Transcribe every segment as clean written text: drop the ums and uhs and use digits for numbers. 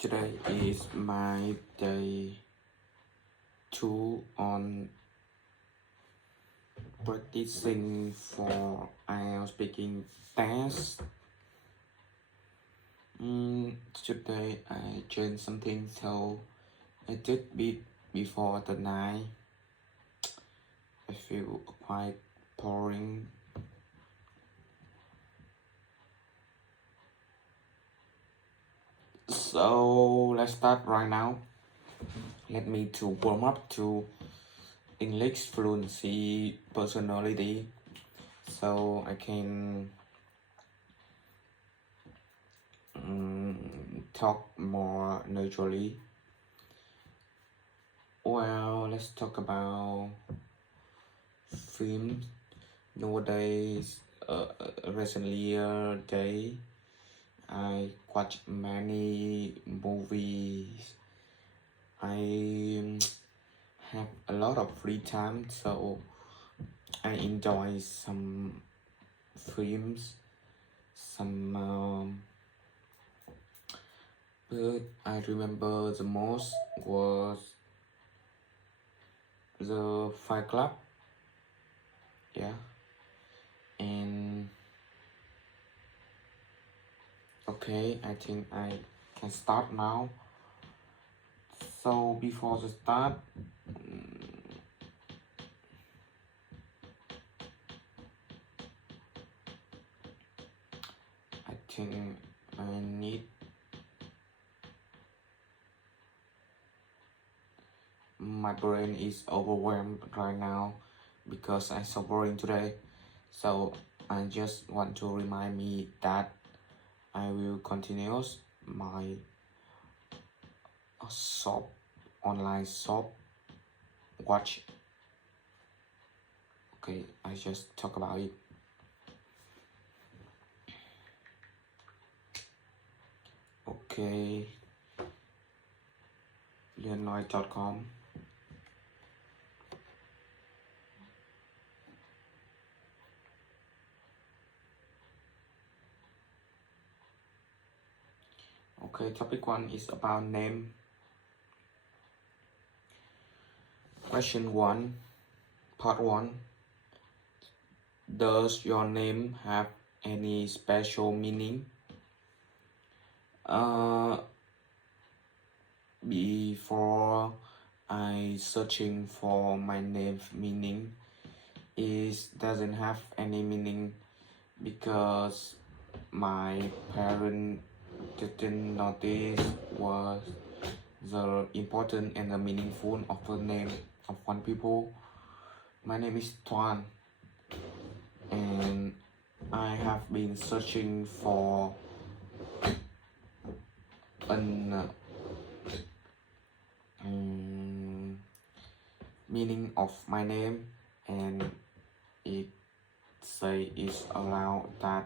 Today is my day 2 on practicing for IELTS speaking test. Today I changed something, so I did bit before the night. I feel quite boring. So let's start right now. Let me to warm up to English fluency personality, so I can talk more naturally. Well, let's talk about films. Nowadays, recently day, I watch many movies. I have a lot of free time, so I enjoy some films, some but I remember the most was the Fight Club. Yeah, and okay, I think I can start now. So before the start, I think I need my brain is overwhelmed right now because I'm suffering today. So I just want to remind me that I will continue my shop online shop watch. Okay, I just talk about it. Okay, leonnoy.com. Okay, topic 1 is about name. Question 1, part 1. Does your name have any special meaning? Before I searching for my name meaning, it doesn't have any meaning because my parents didn't notice was the important and the meaningful of the name of one people. My name is Tuan, and I have been searching for an meaning of my name, and it say it's allowed that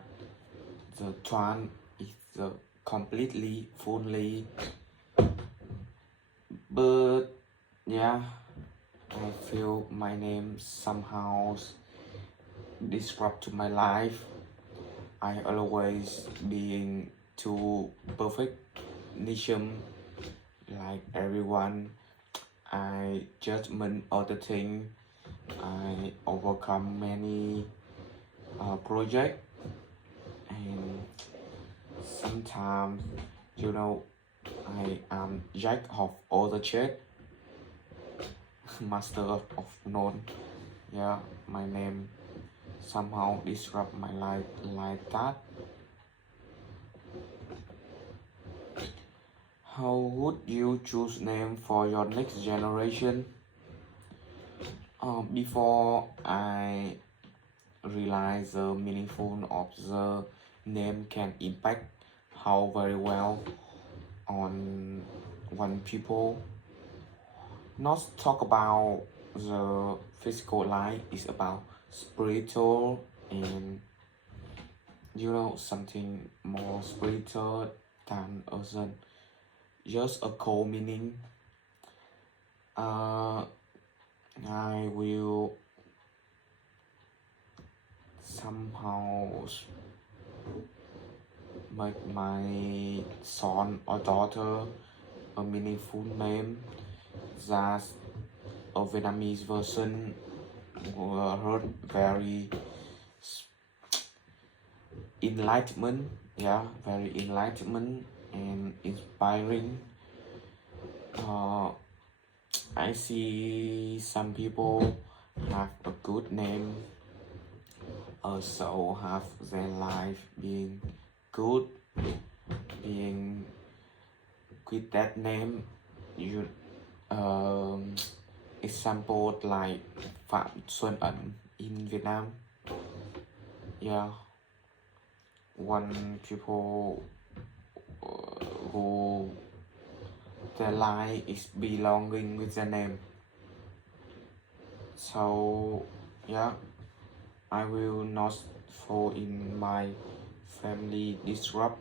the Tuan is the completely fully, but yeah, I feel my name somehow disrupt my life. I always being too perfectionism like everyone. I judgment other thing. I overcome many project, and sometimes I am jack of all the trade, master of none. Yeah, my name somehow disrupt my life like that. How would you choose name for your next generation? Before I realize the meaningful of the name can impact how very well on one people. Not talk about the physical life, is about spiritual and something more spiritual than just a cold meaning. I will somehow make my son or daughter a meaningful name. That's a Vietnamese version heard very enlightenment, yeah, very enlightenment and inspiring. I see some people have a good name, also have their life being good, being with that name. You example like Phạm Xuân Ẩn in Vietnam. Yeah, one people who their life is belonging with the name. So yeah, I will not fall in my family disrupt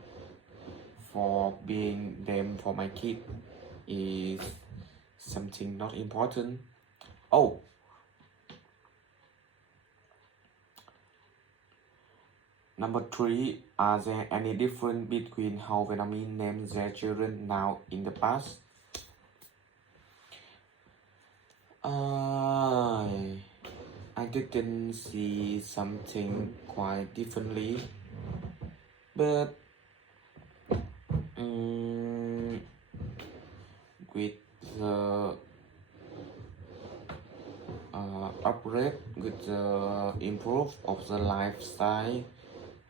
for being them for my kid is something not important. Oh, number 3, are there any difference between how Vietnamese name their children now in the past? I didn't see something quite differently, but with the upgrade, with the improve of the lifestyle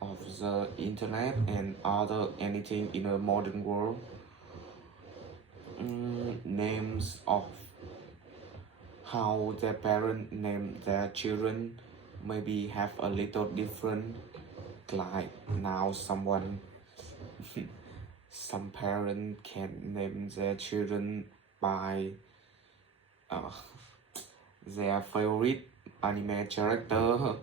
of the internet and other anything in a modern world, names of how their parents name their children maybe have a little different. Like now some parents can name their children by their favorite anime character.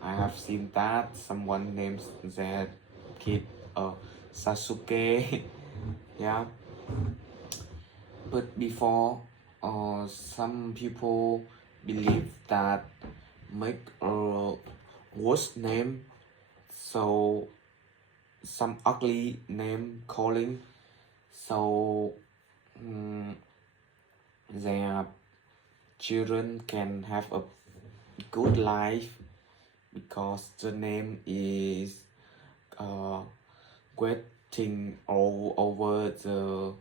I have seen that someone names their kid Sasuke. Yeah, but before some people believe that make a worse name, so some ugly name calling, so their children can have a good life because the name is getting all over the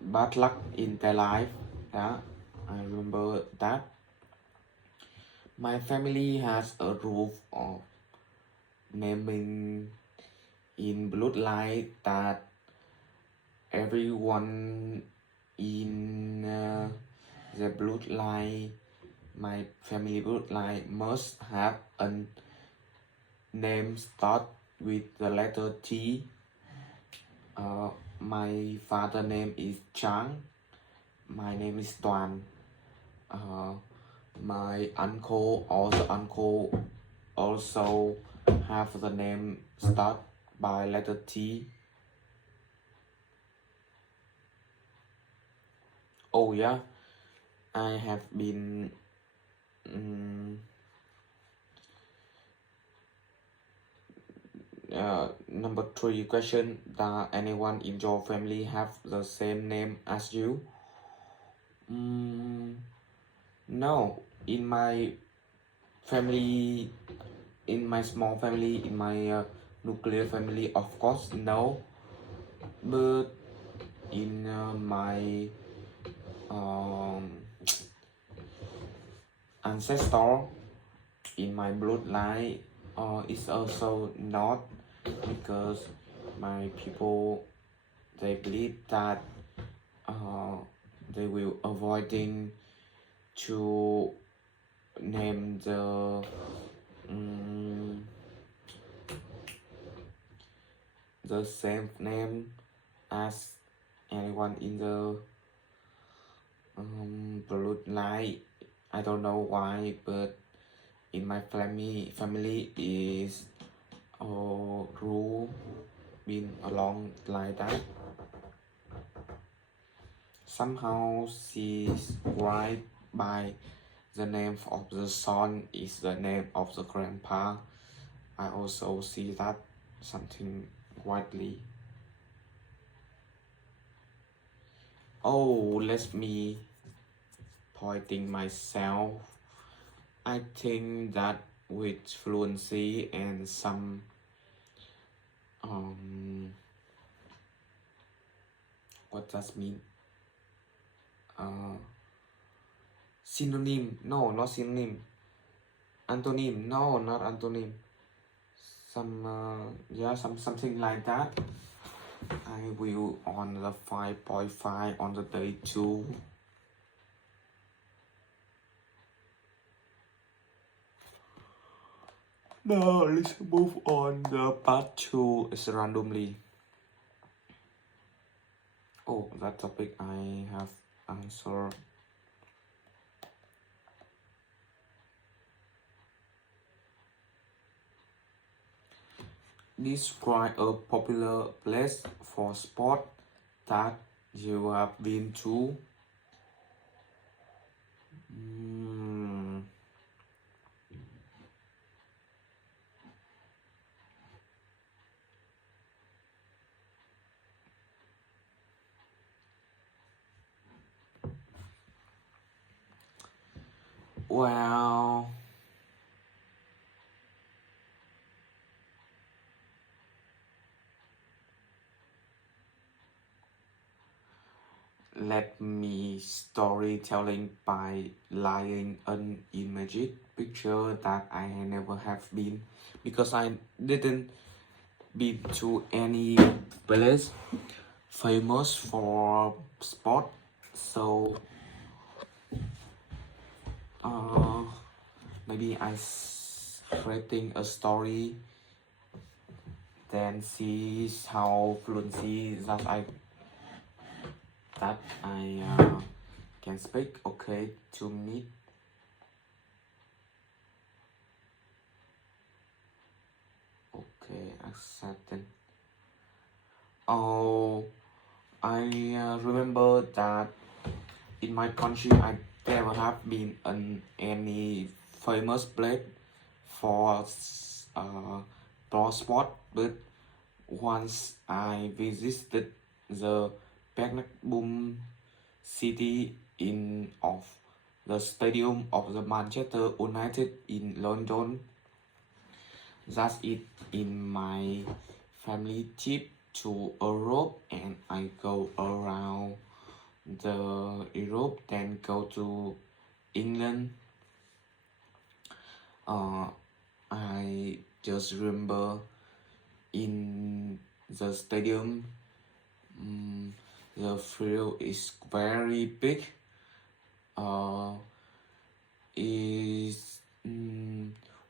bad luck in their life. Yeah, I remember that. My family has a rule of naming in bloodline that everyone in the bloodline, my family bloodline, must have a name start with the letter T. My father name is Chang. My name is Tuan. My uncle also have the name start by letter T. Oh yeah, I have been number 3 question, does anyone in your family have the same name as you? No, in my family, in my small family, in my nuclear family, of course no, but in my ancestor, in my bloodline, it's also not, because my people, they believe that they will avoiding to name the same name as anyone in the bloodline. I don't know why, but in my family is rule been along like that. Somehow she's right by the name of the son is the name of the grandpa. I also see that something widely. Oh, let me pointing myself. I think that with fluency and some um what does mean? Uh, Synonym? No, not synonym. Antonym? No, not antonym. Some yeah, something like that. I will on the 5.5 on the day 2. Now let's move on the part 2 is randomly. Oh, that topic I have answered. Describe a popular place for sport that you have been to. Well, let me storytelling by lying an image picture that I never have been, because I didn't been to any place famous for sport. So uh, maybe creating a story, then see how fluency that I can speak. Okay, 2 minutes. Okay, accepted. Oh, I remember that in my country I never have been in any famous place for pro sport, but once I visited the Blackburn City in of the stadium of the Manchester United in London. That's it in my family trip to Europe, and I go around the Europe, then go to England. I just remember in the stadium, the field is very big. Is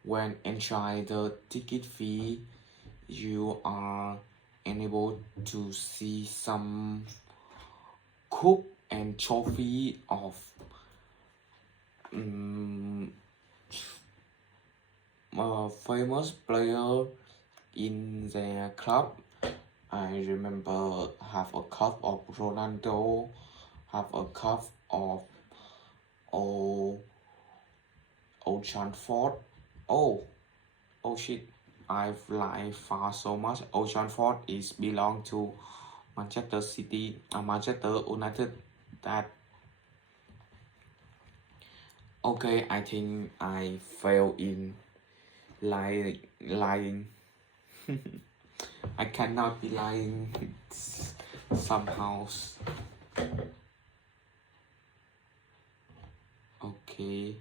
when inside the ticket fee, you are unable to see some cup and trophy of famous player in their club. I remember have a cup of Ronaldo, have a cup of Old Trafford. Oh, oh shit! I fly far so much. Old Trafford is belong to Manchester City, Manchester United. That okay? I think I fail in lying. I cannot be lying somehow. Okay,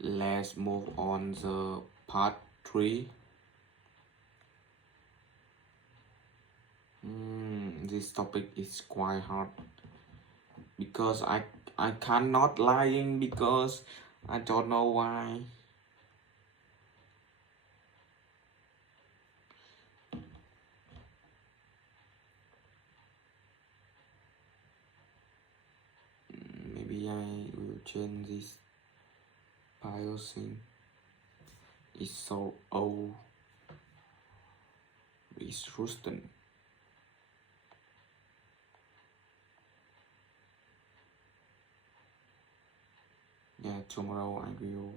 let's move on the part 3. This topic is quite hard because I cannot lying because I don't know why. Maybe I will change this biosync. It's so old. It's roasting. Yeah, tomorrow I will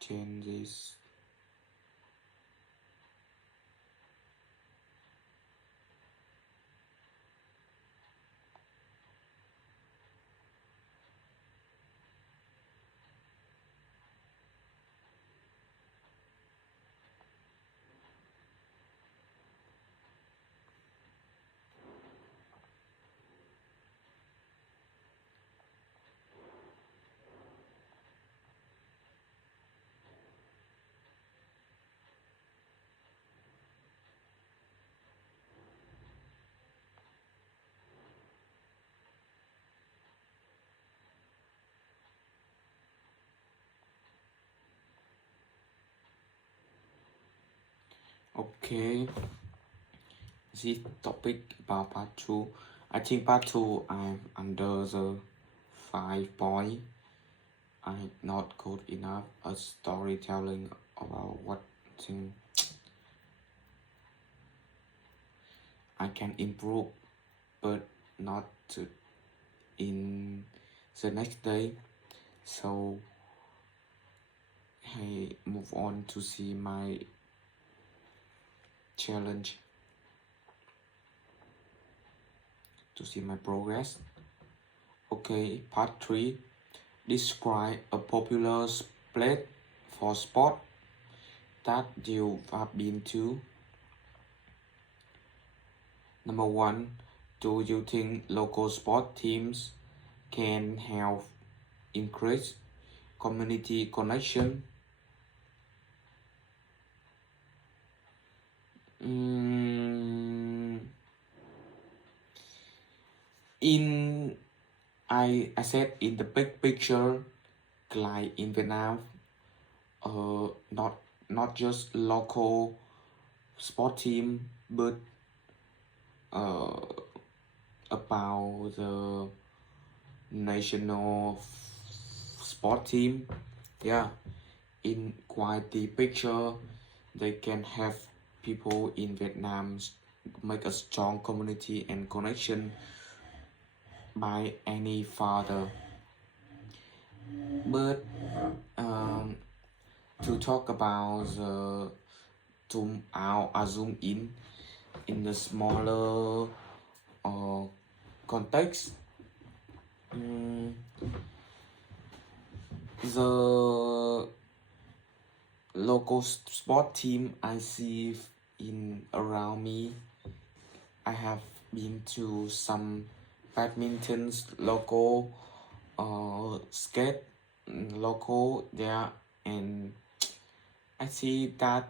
change this Okay, this topic about part 2. I think part 2 I'm under the 5 point. I'm not good enough at storytelling about what thing I can improve, but not in the next day. So I move on to see my challenge, to see my progress. Okay, part 3. Describe a popular place for sport that you have been to. Number 1. Do you think local sport teams can help increase community connection? Mm, in I said in the big picture, like in Vietnam, not just local sport team, but uh, about the national sport team. Yeah, in quite the picture, they can have people in Vietnam make a strong community and connection by any father. But to talk about the I'll zoom in the smaller uh, context. Mm, the local sport team I see in around me, I have been to some badminton's local, skate local there, and I see that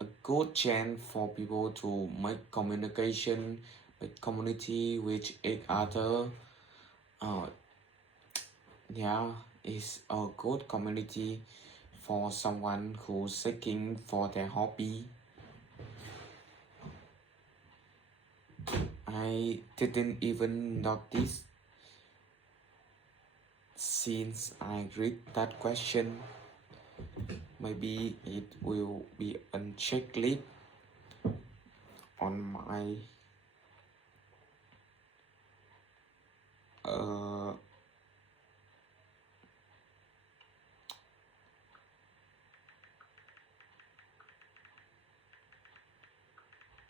a good chance for people to make communication, make community with each other. Uh, yeah, it's a good community for someone who's seeking for their hobby. I didn't even notice since I read that question. Maybe it will be a checklist on my uh,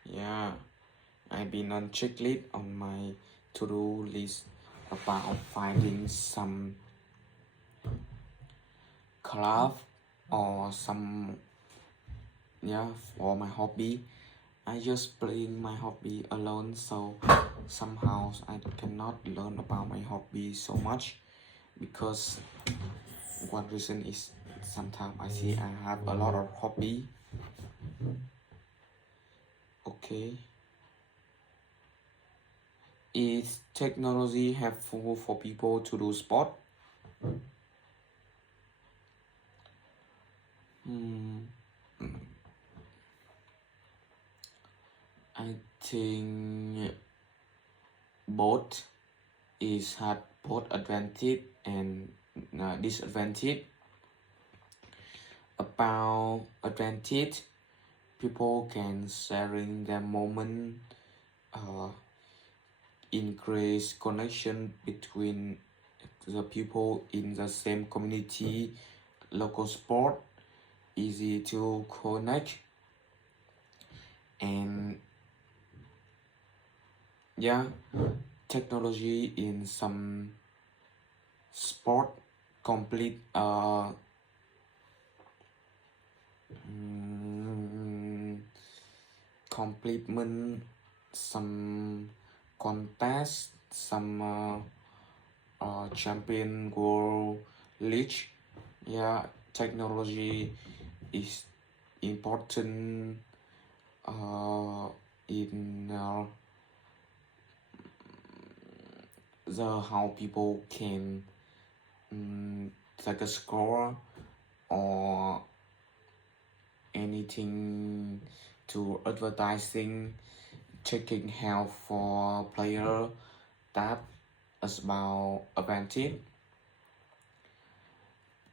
yeah, I've been on checklist on my to-do list about finding some club or some, yeah, for my hobby. I just playing my hobby alone, so somehow I cannot learn about my hobby so much, because one reason is sometimes I see I have a lot of hobby. Okay, is technology helpful for people to do sport? Hmm. I think both is had both advantage and disadvantage. About advantage, people can sharing their moment, uh, increase connection between the people in the same community, local sport, easy to connect, and yeah, technology in some sport complete complement some contest, some champion world league. Yeah, technology is important in the how people can take a score or anything to advertising, taking help for player that is about advantage.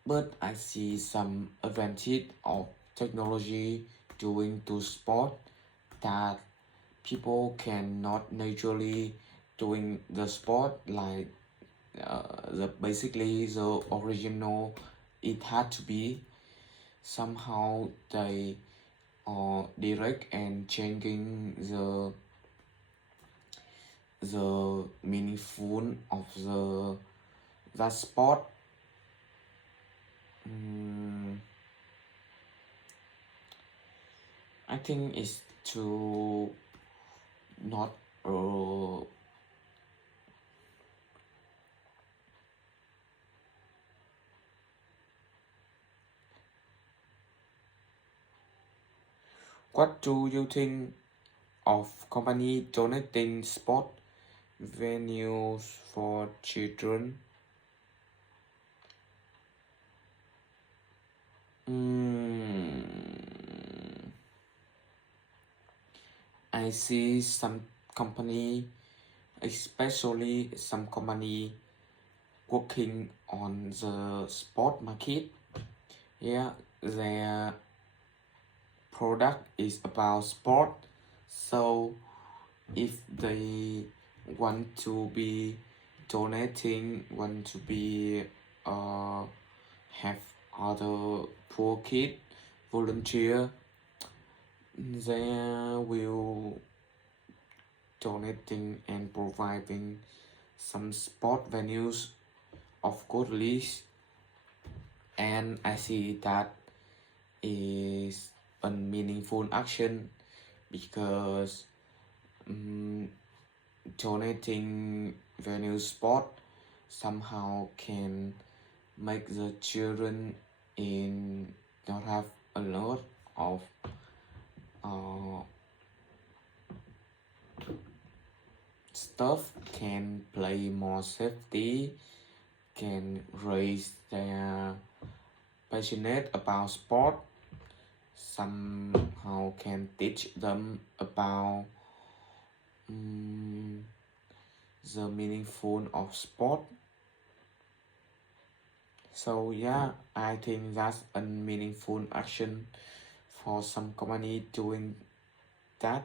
But I see some advantage of technology doing to sport that people cannot naturally doing the sport like the basically the original it had to be. Somehow they direct and changing the meaningful of that sport. I think it's to not what do you think of company donating sport venues for children? I see some company, especially some company working on the sport market. Yeah, their product is about sport. So if they want to be donating, want to be have other poor kid volunteer, they will donating and providing some sport venues of good list, and I see that is a meaningful action because donating venue sport somehow can make the children in not have a lot of stuff, can play more safety, can raise their passionate about sport, somehow can teach them about the meaningful of sport. So yeah, I think that's a meaningful action for some company doing that.